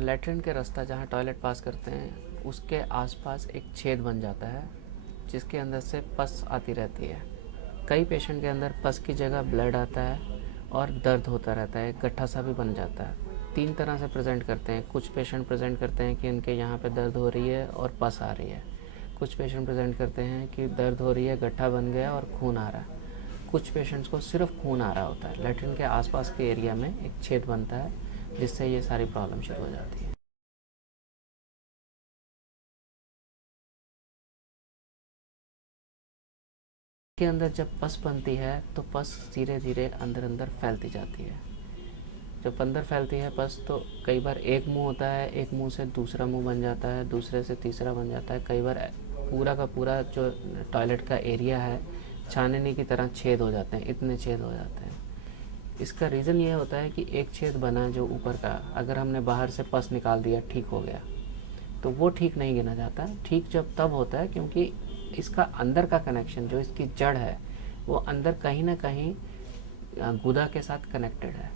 Latrine के रास्ता जहाँ टॉयलेट पास करते हैं उसके आसपास एक छेद बन जाता है जिसके अंदर से पस आती रहती है। कई पेशेंट के अंदर पस की जगह ब्लड आता है और दर्द होता रहता है, गट्ठा सा भी बन जाता है। 3 तरह से प्रेजेंट करते हैं। कुछ पेशेंट प्रेजेंट करते हैं कि उनके यहाँ पे दर्द हो रही है और पस आ रही है। कुछ पेशेंट प्रेजेंट करते हैं कि दर्द हो रही है, गट्ठा बन गया और खून आ रहा है। कुछ पेशेंट्स को सिर्फ खून आ रहा होता है। लेटरिन के आसपास के एरिया में एक छेद बनता है जिससे ये सारी प्रॉब्लम शुरू हो जाती है। के अंदर जब पस बनती है तो पस धीरे धीरे अंदर अंदर फैलती जाती है। जब अंदर फैलती है पस तो कई बार एक मुंह होता है, एक मुंह से दूसरा मुंह बन जाता है, दूसरे से तीसरा बन जाता है। कई बार पूरा का पूरा जो टॉयलेट का एरिया है छाननी की तरह छेद हो जाते हैं, इतने छेद हो जाते हैं। इसका रीज़न ये होता है कि एक छेद बना जो ऊपर का, अगर हमने बाहर से पस निकाल दिया ठीक हो गया, तो वो ठीक नहीं गिना जाता। ठीक जब तब होता है क्योंकि इसका अंदर का कनेक्शन जो इसकी जड़ है वो अंदर कहीं ना कहीं गुदा के साथ कनेक्टेड है,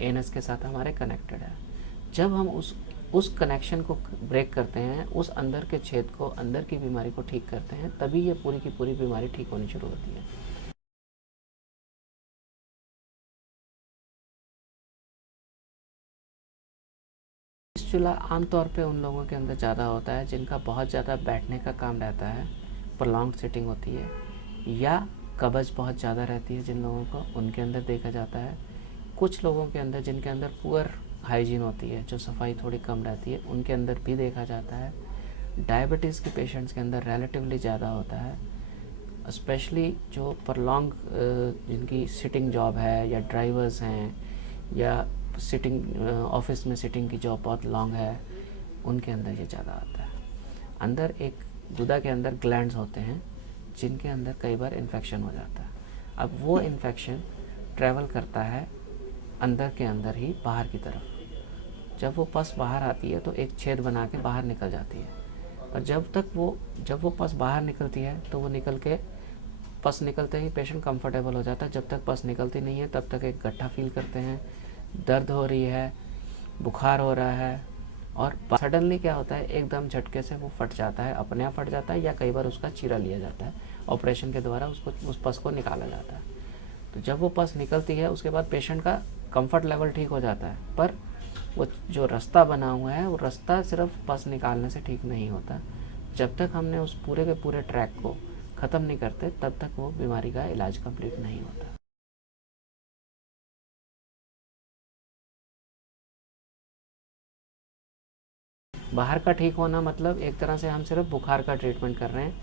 एनस के साथ हमारे कनेक्टेड है। जब हम उस कनेक्शन को ब्रेक करते हैं, उस अंदर के छेद को, अंदर की बीमारी को ठीक करते हैं, तभी ये पूरी की पूरी बीमारी ठीक होनी शुरू होती है। फिस्टुला आमतौर पे उन लोगों के अंदर ज़्यादा होता है जिनका बहुत ज़्यादा बैठने का काम रहता है, प्रोलॉन्ग सिटिंग होती है, या कब्ज़ बहुत ज़्यादा रहती है जिन लोगों को, उनके अंदर देखा जाता है। कुछ लोगों के अंदर जिनके अंदर पुअर हाइजीन होती है, जो सफाई थोड़ी कम रहती है, उनके अंदर भी देखा जाता है। डायबिटीज़ के पेशेंट्स के अंदर रिलेटिवली ज़्यादा होता है, स्पेशली जो प्रोलॉन्ग जिनकी सिटिंग जॉब है, या ड्राइवर्स हैं, या सिटिंग ऑफिस में सिटिंग की जॉब बहुत लॉन्ग है, उनके अंदर ये ज़्यादा आता है। अंदर एक गुदा के अंदर ग्लैंड्स होते हैं जिनके अंदर कई बार इन्फेक्शन हो जाता है। अब वो इन्फेक्शन ट्रैवल करता है अंदर के अंदर ही बाहर की तरफ। जब वो पस बाहर आती है तो एक छेद बना के बाहर निकल जाती है, और जब वो पस बाहर निकलती है तो वो निकल के, पस निकलते ही पेशेंट कंफर्टेबल हो जाता है। जब तक पस निकलती नहीं है तब तक एक गट्ठा फील करते हैं, दर्द हो रही है, बुखार हो रहा है, और सडनली क्या होता है, एकदम झटके से वो फट जाता है, अपने आप फट जाता है, या कई बार उसका चीरा लिया जाता है, ऑपरेशन के द्वारा उस पस को निकाला जाता है। तो जब वो पस निकलती है उसके बाद पेशेंट का कंफर्ट लेवल ठीक हो जाता है, पर वो जो रास्ता बना हुआ है वो रास्ता सिर्फ पस निकालने से ठीक नहीं होता। जब तक हमने उस पूरे के पूरे ट्रैक को ख़त्म नहीं करते तब तक वो बीमारी का इलाज कंप्लीट नहीं होता। बाहर का ठीक होना मतलब एक तरह से हम सिर्फ बुखार का ट्रीटमेंट कर रहे हैं,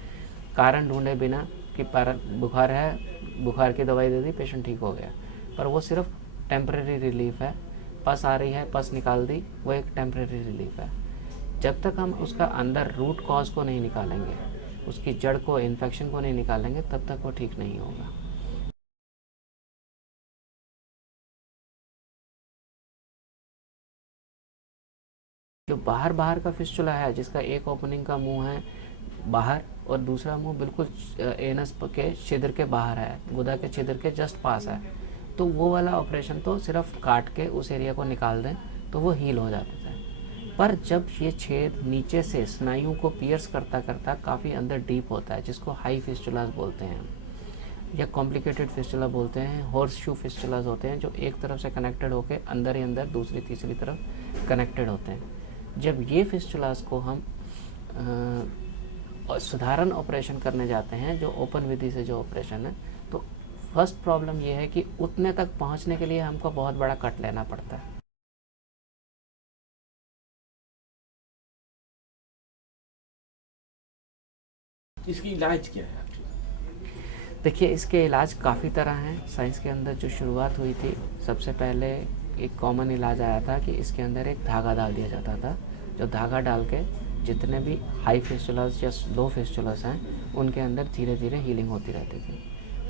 कारण ढूंढे बिना कि बुखार है, बुखार की दवाई दे दी, पेशेंट ठीक हो गया, पर वो सिर्फ टेम्परेरी रिलीफ है। पस आ रही है, पस निकाल दी, वो एक टेम्परेरी रिलीफ है। जब तक हम उसका अंदर रूट कॉज को नहीं निकालेंगे, उसकी जड़ को, इन्फेक्शन को नहीं निकालेंगे, तब तक वो ठीक नहीं होगा। जो बाहर का फिस्टुला है, जिसका एक ओपनिंग का मुंह है बाहर और दूसरा मुंह बिल्कुल एनस के छिद्र के बाहर है, गुदा के छिद्र के जस्ट पास है, तो वो वाला ऑपरेशन तो सिर्फ काट के उस एरिया को निकाल दें तो वो हील हो जाता है। पर जब ये छेद नीचे से स्नायु को पियर्स करता करता काफ़ी अंदर डीप होता है, जिसको हाई फिस्टुलास बोलते हैं या कॉम्प्लिकेटेड फिस्टुला बोलते हैं, हॉर्स शू फिस्टुलास होते हैं, जो एक तरफ से कनेक्टेड होकर अंदर ही अंदर दूसरी तीसरी तरफ कनेक्टेड होते हैं। जब ये फिस्टुलास को हम साधारण ऑपरेशन करने जाते हैं, जो ओपन विधि से जो ऑपरेशन है, तो फर्स्ट प्रॉब्लम ये है कि उतने तक पहुंचने के लिए हमको बहुत बड़ा कट लेना पड़ता है। इसकी इलाज क्या है? देखिए, इसके इलाज काफ़ी तरह हैं। साइंस के अंदर जो शुरुआत हुई थी, सबसे पहले एक कॉमन इलाज आया था कि इसके अंदर एक धागा डाल दिया जाता था, जो धागा डाल के जितने भी हाई फिस्टुलास या लो फिस्टुलास हैं उनके अंदर धीरे धीरे हीलिंग होती रहती थी।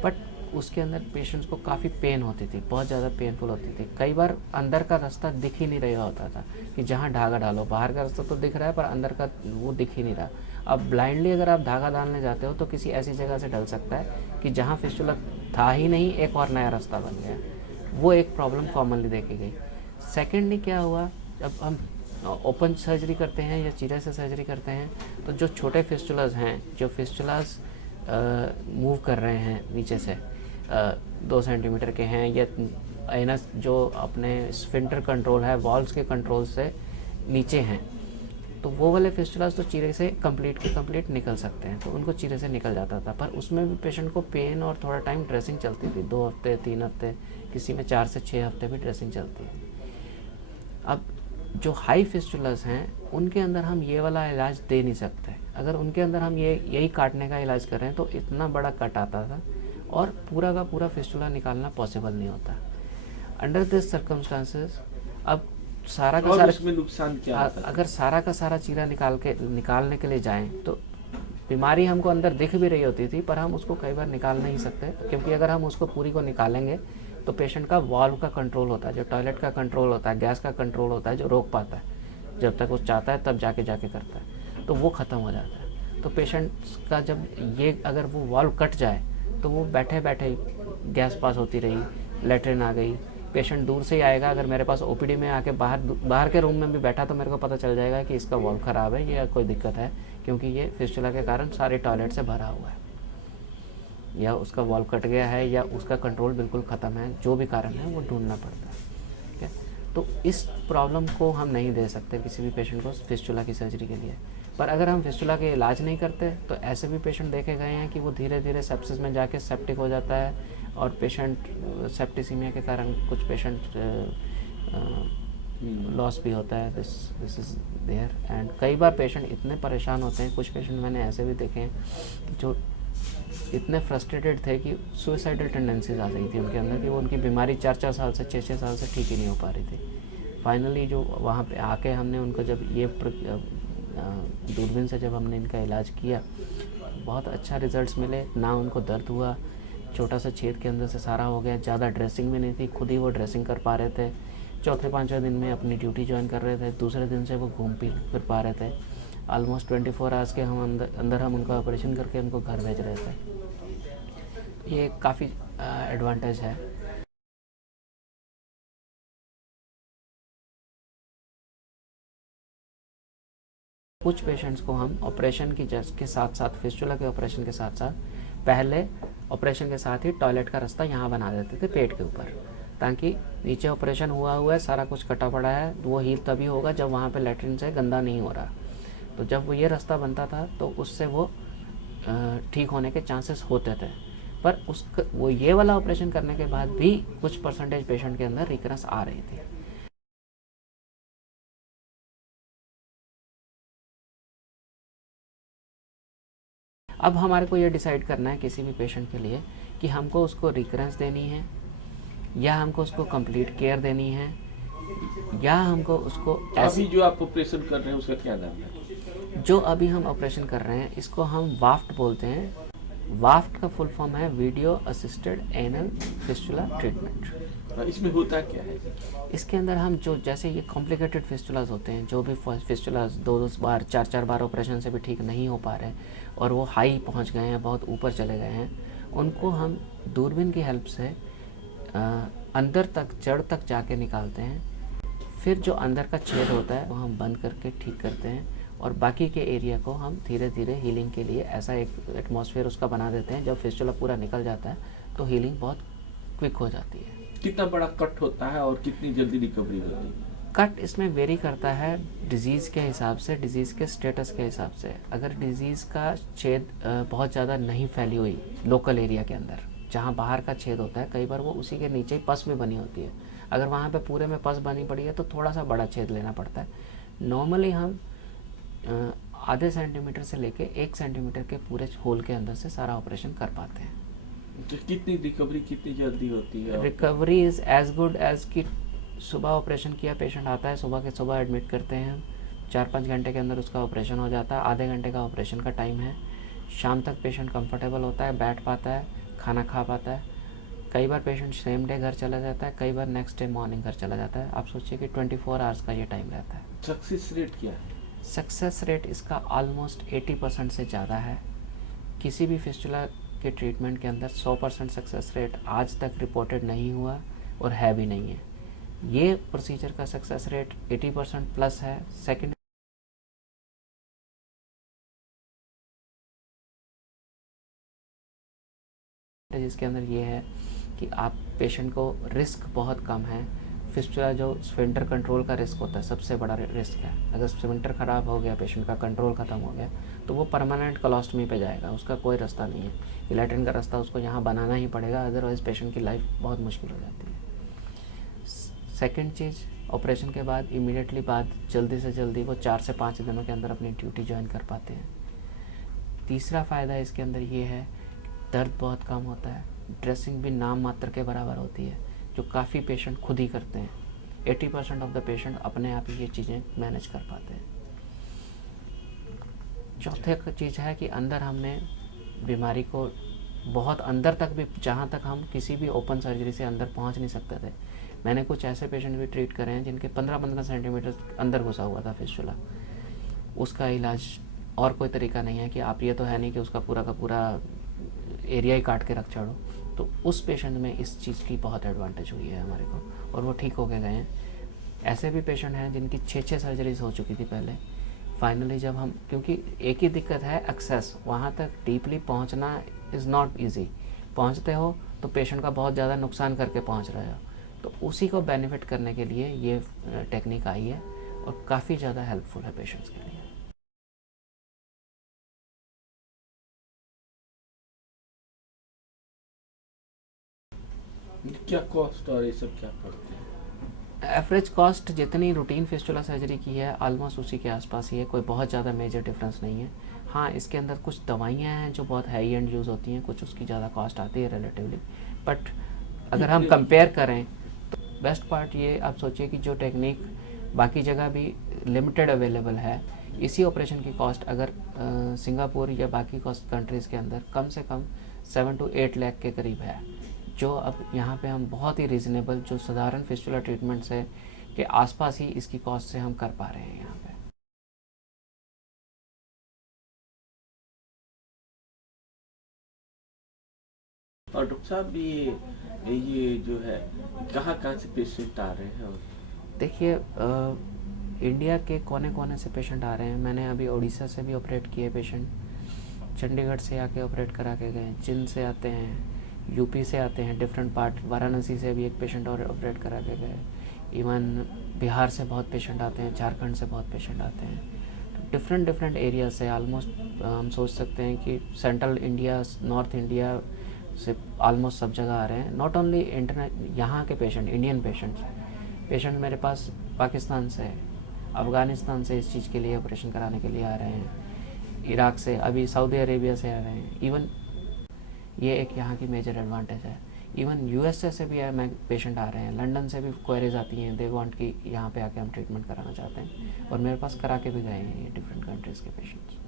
बट उसके अंदर पेशेंट्स को काफ़ी पेन होती थी, बहुत ज़्यादा पेनफुल होती थी। कई बार अंदर का रास्ता दिख ही नहीं रहा होता था कि जहाँ धागा डालो, बाहर का रास्ता तो दिख रहा है पर अंदर का वो दिख ही नहीं रहा। अब ब्लाइंडली अगर आप धागा डालने जाते हो तो किसी ऐसी जगह से डल सकता है कि जहाँ फिस्टुला था ही नहीं, एक और नया रास्ता बन गया। वो एक प्रॉब्लम कॉमनली देखी गई। सेकेंडली क्या हुआ जब हम ओपन सर्जरी करते हैं या चीरे से सर्जरी करते हैं तो जो छोटे फिस्टुलाज हैं, जो फिस्टुलाज मूव कर रहे हैं नीचे से 2 सेंटीमीटर के हैं, या एनस जो अपने स्फिंक्टर कंट्रोल है, वॉल्व्स के कंट्रोल से नीचे हैं, तो वो वाले फिस्टुलाज तो चीरे से कंप्लीट के कंप्लीट निकल सकते हैं, तो उनको चीरे से निकल जाता था। पर उसमें भी पेशेंट को पेन और थोड़ा टाइम ड्रेसिंग चलती थी, 2 हफ्ते 3 हफ्ते, किसी में 4 से 6 हफ्ते भी ड्रेसिंग चलती है। अब जो हाई फिस्टुलास हैं उनके अंदर हम ये वाला इलाज दे नहीं सकते। अगर उनके अंदर हम यही काटने का इलाज कर रहे हैं तो इतना बड़ा कट आता था और पूरा का पूरा फिस्टुला निकालने पॉसिबल नहीं होता। अंडर दिस सर्कमस्टांसेस अब सारा का सारा उसमें नुकसान क्या होता है? अगर सारा का सारा चीरा निकालने के लिए जाएं तो बीमारी हमको अंदर दिख भी रही होती थी, पर हम उसको कई बार निकाल नहीं सकते, क्योंकि अगर हम उसको पूरी को निकालेंगे तो पेशेंट का वाल्व का कंट्रोल होता है, जो टॉयलेट का कंट्रोल होता है, गैस का कंट्रोल होता है, जो रोक पाता है। जब तक वो चाहता है तब जाके करता है, तो वो ख़त्म हो जाता है। तो पेशेंट का जब ये अगर वो वाल्व कट जाए तो वो बैठे बैठे गैस पास होती रही, लेटरिन आ गई, पेशेंट दूर से ही आएगा। अगर मेरे पास ओपीडी में आके बाहर के रूम में भी बैठा तो मेरे को पता चल जाएगा कि इसका वाल्व ख़राब है या कोई दिक्कत है, क्योंकि ये फिस्टुला के कारण सारे टॉयलेट से भरा हुआ है, या उसका वाल्व कट गया है, या उसका कंट्रोल बिल्कुल ख़त्म है। जो भी कारण है वो ढूंढना पड़ता है। ठीक है, तो इस प्रॉब्लम को हम नहीं दे सकते किसी भी पेशेंट को फिस्टुला की सर्जरी के लिए। पर अगर हम फिस्टुला के इलाज नहीं करते तो ऐसे भी पेशेंट देखे गए हैं कि वो धीरे धीरे सेप्सिस में जाके सेप्टिक हो जाता है, और पेशेंट सेप्टिसीमिया के कारण कुछ पेशेंट लॉस भी होता है। This is there. एंड कई बार पेशेंट इतने परेशान होते हैं, कुछ पेशेंट मैंने ऐसे भी देखे हैं जो इतने फ्रस्ट्रेटेड थे कि सुसाइडल टेंडेंसीज आ गई थी उनके अंदर, कि वो उनकी बीमारी 4-4 साल से 6-6 साल से ठीक ही नहीं हो पा रही थी। फाइनली जो वहाँ पे आके हमने उनको जब ये दूरबीन से जब हमने इनका इलाज किया, बहुत अच्छा रिजल्ट्स मिले। ना उनको दर्द हुआ, छोटा सा छेद के अंदर से सारा हो गया, ज़्यादा ड्रेसिंग भी नहीं थी, खुद ही वो ड्रेसिंग कर पा रहे थे। चौथे 5वें दिन में अपनी ड्यूटी ज्वाइन कर रहे थे, दूसरे दिन से वो घूम फिर पा रहे थे। ऑलमोस्ट 24 आवर्स के हम अंदर हम उनका ऑपरेशन करके उनको घर भेज रहे थे। ये काफ़ी एडवांटेज है। कुछ पेशेंट्स को हम ऑपरेशन के साथ साथ, फिस्टुला के ऑपरेशन के साथ साथ, पहले ऑपरेशन के साथ ही टॉयलेट का रास्ता यहाँ बना देते थे पेट के ऊपर, ताकि नीचे ऑपरेशन हुआ है, सारा कुछ कटा पड़ा है, वो हील तभी होगा जब वहाँ पे लैट्रिन से गंदा नहीं हो रहा। तो जब वो ये रास्ता बनता था तो उससे वो ठीक होने के चांसेस होते थे। पर वो ये वाला ऑपरेशन करने के बाद भी कुछ परसेंटेज पेशेंट के अंदर रिकरेंस आ रही थी। अब हमारे को ये डिसाइड करना है किसी भी पेशेंट के लिए कि हमको उसको रिकरेंस देनी है, या हमको उसको कंप्लीट केयर देनी है, या हमको उसको अभी जो आप ऑपरेशन कर रहे हैं उसका क्या नाम है? जो अभी हम ऑपरेशन कर रहे हैं इसको हम वाफ्ट बोलते हैं। वाफ्ट का फुल फॉर्म है video assisted anal fistula treatment. इसमें होता क्या है? इसके अंदर हम जो, जैसे ये कॉम्प्लिकेटेड फिस्टुलाज होते हैं, जो भी फिस्टुलाज 2-2 बार 4-4 बार ऑपरेशन से भी ठीक नहीं हो पा रहे और वो हाई पहुंच गए हैं, बहुत ऊपर चले गए हैं, उनको हम दूरबीन की हेल्प से अंदर तक, जड़ तक जाके निकालते हैं। फिर जो अंदर का छेद होता है वो हम बंद करके ठीक करते हैं, और बाकी के एरिया को हम धीरे धीरे हीलिंग के लिए ऐसा एक एटमॉस्फेयर उसका बना देते हैं। जब फिस्टुला पूरा निकल जाता है तो हीलिंग बहुत क्विक हो जाती है। कितना बड़ा कट होता है और कितनी जल्दी रिकवरी होती है? कट इसमें वेरी करता है डिज़ीज़ के हिसाब से, डिज़ीज़ के स्टेटस के हिसाब से। अगर डिज़ीज़ का छेद बहुत ज़्यादा नहीं फैली हुई लोकल एरिया के अंदर, जहाँ बाहर का छेद होता है, कई बार वो उसी के नीचे ही पस भी बनी होती है, अगर वहाँ पे पूरे में पस बनी पड़ी है तो थोड़ा सा बड़ा छेद लेना पड़ता है। नॉर्मली हम आधे सेंटीमीटर से लेके 1 सेंटीमीटर के पूरे होल के अंदर से सारा ऑपरेशन कर पाते हैं। तो कितनी रिकवरी कितनी जल्दी होती है? Recovery is as good as कि सुबह ऑपरेशन किया, पेशेंट आता है, सुबह के सुबह एडमिट करते हैं हम, 4-5 घंटे के अंदर उसका ऑपरेशन हो जाता है। आधे घंटे का ऑपरेशन का टाइम है। शाम तक पेशेंट कंफर्टेबल होता है, बैठ पाता है, खाना खा पाता है। कई बार पेशेंट सेम डे घर चला जाता है, कई बार नेक्स्ट डे मॉर्निंग घर चला जाता है। आप सोचिए कि 24 आवर्स का ये टाइम रहता है। सक्सेस रेट क्या है? सक्सेस रेट इसका ऑलमोस्ट 80% से ज़्यादा है। किसी भी फिस्टुला के ट्रीटमेंट के अंदर 100% सक्सेस रेट आज तक रिपोर्टेड नहीं हुआ और है भी नहीं है। ये प्रोसीजर का सक्सेस रेट 80% प्लस है। सेकेंड जिसके अंदर ये है कि आप पेशेंट को रिस्क बहुत कम है। फिस्टुला जो स्फिंक्टर कंट्रोल का रिस्क होता है, सबसे बड़ा रिस्क है। अगर स्फिंक्टर ख़राब हो गया, पेशेंट का कंट्रोल ख़त्म हो गया, तो वो परमानेंट कोलोस्टमी पे जाएगा, उसका कोई रास्ता नहीं है। कि लैट्रिन का रास्ता उसको यहाँ बनाना ही पड़ेगा, अदरवाइज़ पेशेंट की लाइफ बहुत मुश्किल हो जाती है। सेकेंड चीज़, ऑपरेशन के बाद इमीडिएटली बाद जल्दी से जल्दी वो 4 से 5 दिनों के अंदर अपनी ड्यूटी ज्वाइन कर पाते हैं। तीसरा फ़ायदा इसके अंदर ये है, दर्द बहुत कम होता है। ड्रेसिंग भी नाम मात्र के बराबर होती है, जो काफ़ी पेशेंट खुद ही करते हैं। 80% ऑफ द पेशेंट अपने आप ही ये चीज़ें मैनेज कर पाते हैं। चौथे चीज़ है कि अंदर हमने बीमारी को बहुत अंदर तक भी, जहाँ तक हम किसी भी ओपन सर्जरी से अंदर पहुँच नहीं सकते थे। मैंने कुछ ऐसे पेशेंट भी ट्रीट करे हैं जिनके 15-15 सेंटीमीटर अंदर घुसा हुआ था फिस्टुला। उसका इलाज और कोई तरीका नहीं है कि आप, ये तो है नहीं कि उसका पूरा का पूरा एरिया ही काट के रख छोड़ो। तो उस पेशेंट में इस चीज़ की बहुत एडवांटेज हुई है हमारे को, और वो ठीक हो के गए हैं। ऐसे भी पेशेंट हैं जिनकी 6-6 सर्जरीज हो चुकी थी पहले। फाइनली जब हम, क्योंकि एक ही दिक्कत है एक्सेस, वहाँ तक डीपली पहुँचना इज़ नॉट ईजी। पहुँचते हो तो पेशेंट का बहुत ज़्यादा नुकसान करके पहुँच रहे हो, तो उसी को बेनिफिट करने के लिए ये टेक्निक आई है और काफ़ी ज़्यादा हेल्पफुल है पेशेंट्स के लिए। क्या कॉस्ट और ये सब क्या पड़ते हैं? एवरेज कॉस्ट जितनी रूटीन फिस्टुला सर्जरी की है ऑलमोस्ट उसी के आसपास ही है, कोई बहुत ज़्यादा मेजर डिफरेंस नहीं है। हाँ, इसके अंदर कुछ दवाइयाँ हैं जो बहुत हाई एंड यूज़ होती हैं, कुछ उसकी ज़्यादा कॉस्ट आती है रिलेटिवली। बट अगर हम कंपेयर करें तो बेस्ट पार्ट ये आप सोचिए कि जो टेक्निक बाकी जगह भी लिमिटेड अवेलेबल है, इसी ऑपरेशन की कॉस्ट अगर सिंगापुर या बाकी कॉस्ट कंट्रीज़ के अंदर कम से कम 7 to 8 लाख के करीब है, जो अब यहाँ पे हम बहुत ही रीज़नेबल, जो साधारण फिस्टुला ट्रीटमेंट से के आसपास ही इसकी कॉस्ट से हम कर पा रहे हैं यहाँ पे। और डॉक्टर साहब ये जो है कहाँ से पेशेंट आ रहे हैं? देखिए, इंडिया के कोने कोने से पेशेंट आ रहे हैं। मैंने अभी उड़ीसा से भी ऑपरेट किए पेशेंट, चंडीगढ़ से आके ऑपरेट करा के गए, जिन से आते हैं, यूपी से आते हैं डिफरेंट पार्ट, वाराणसी से भी एक पेशेंट और ऑपरेट करा के गए। इवन बिहार से बहुत पेशेंट आते हैं, झारखंड से बहुत पेशेंट आते हैं। तो डिफरेंट एरिया से ऑलमोस्ट हम सोच सकते हैं कि सेंट्रल इंडिया, नॉर्थ इंडिया से ऑलमोस्ट सब जगह आ रहे हैं। नॉट ओनली इंटरनेट, यहाँ के पेशेंट, इंडियन पेशेंट मेरे पास पाकिस्तान से, अफ़गानिस्तान से इस चीज़ के लिए ऑपरेशन कराने के लिए आ रहे हैं, इराक से, अभी सऊदी अरेबिया से आ रहे हैं। इवन ये एक यहाँ की मेजर एडवांटेज है। इवन यूएसए से भी पेशेंट आ रहे हैं, लंदन से भी क्वेरीज आती हैं, दे वांट कि यहाँ पे आके हम ट्रीटमेंट कराना चाहते हैं, और मेरे पास करा के भी गए हैं ये डिफरेंट कंट्रीज़ के पेशेंट्स।